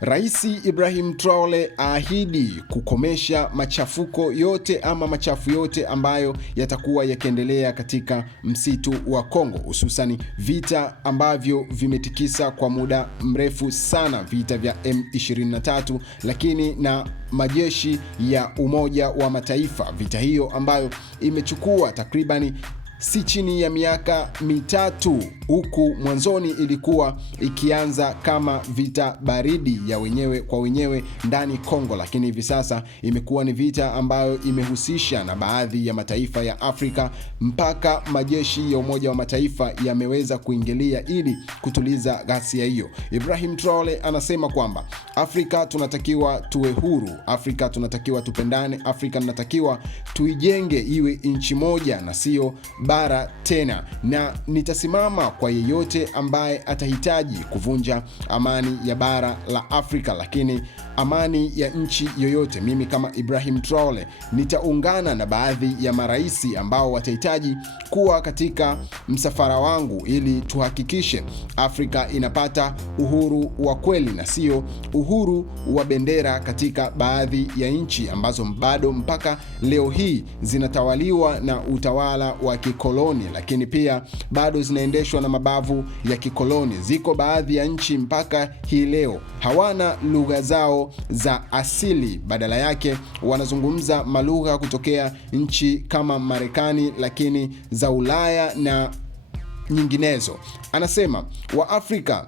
Rais Ibrahim Traore ahidi kukomesha machafuko yote ama machafu yote ambayo yatakuwa yakiendelea katika msitu wa Kongo, hususan vita ambavyo vimetikisa kwa muda mrefu sana, vita vya M23, lakini na majeshi ya Umoja wa Mataifa. Vita hiyo ambayo imechukua takribani si chini ya miaka mitatu, huku mwanzoni ilikuwa ikianza kama vita baridi ya wenyewe kwa wenyewe ndani Kongo, lakini hivi sasa imekuwa ni vita ambayo imehusisha na baadhi ya mataifa ya Afrika, mpaka majeshi ya Umoja wa Mataifa yameweza kuingilia ili kutuliza ghasia hiyo. Ibrahim Traore anasema kwamba Afrika tunatakiwa tuwe huru, Afrika tunatakiwa tupendane, Afrika tunatakiwa tuijenge iwe nchi moja na sio bara tena, na nitasimama kwa yeyote ambaye atahitaji kuvunja amani ya bara la Afrika, lakini amani ya nchi yoyote. Mimi kama Ibrahim Traore nitaungana na baadhi ya maraisi ambao watahitaji kuwa katika msafara wangu ili tuhakikishe Afrika inapata uhuru wa kweli na sio uhuru wa bendera katika baadhi ya nchi ambazo bado mpaka leo hii zinatawaliwa na utawala wa kikoloni, lakini pia bado zinaendeshwa na mabavu ya kikoloni. Ziko baadhi ya nchi mpaka hii leo hawana lugha zao za asili, badala yake wanazungumza malugha kutokea nchi kama Marekani, lakini za Ulaya na nyinginezo. Anasema wa Afrika,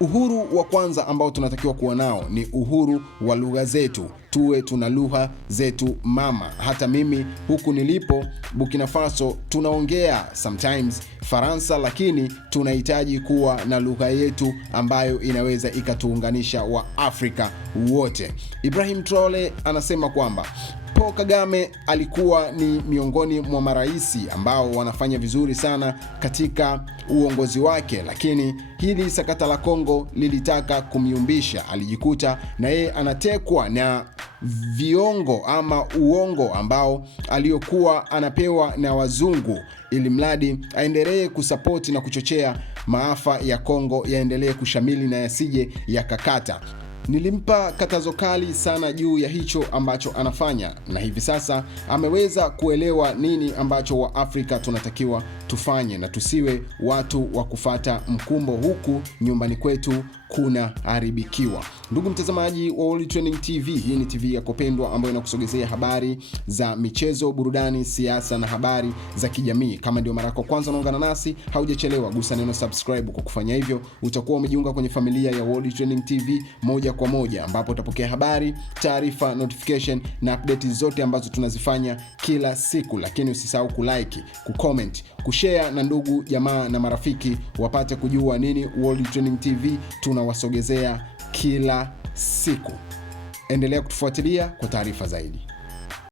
uhuru wa kwanza ambao tunatakiwa kuwa nao ni uhuru wa lugha zetu. Tuwe tuna lugha zetu mama. Hata mimi huku nilipo Burkina Faso tunaongea sometimes Faransa, lakini tunahitaji kuwa na lugha yetu ambayo inaweza ikatuunganisha wa Afrika wote. Ibrahim Traore anasema kwamba Paul Kagame alikuwa ni miongoni mwa maraisi ambao wanafanya vizuri sana katika uongozi wake, lakini hili sakata la Kongo lilitaka kumyumbisha. Alijikuta na yeye anatekwa na viongo ama uongo ambao aliokuwa anapewa na wazungu, ili mradi aendelee kusapoti na kuchochea maafa ya Kongo yaendelee kushamili na yasije yakakata. Nilimpa katazo kali sana juu ya hicho ambacho anafanya, na hivi sasa ameweza kuelewa nini ambacho wa Afrika tunatakiwa tufanye, na tusiwe watu wa kufata mkumbo huku nyumbani kwetu kuna haribikiwa. Ndugu mtazamaji wa World Trending TV, hii ni TV ya kupendwa ambayo inakusogezea habari za michezo, burudani, siasa na habari za kijamii. Kama ndio mara yako kwanza unaungana nasi, haujachelewa, gusa neno subscribe. Kwa kufanya hivyo utakuwa umejiunga kwenye familia ya World Trending TV moja kwa moja, ambapo utapokea habari, taarifa, notification na update zote ambazo tunazifanya kila siku. Lakini usisahau kulike, kucomment, kushare na ndugu jamaa na marafiki wapate kujua nini World Trending TV tunawasogezea kila siku. Endelea kutufuatilia kwa taarifa zaidi.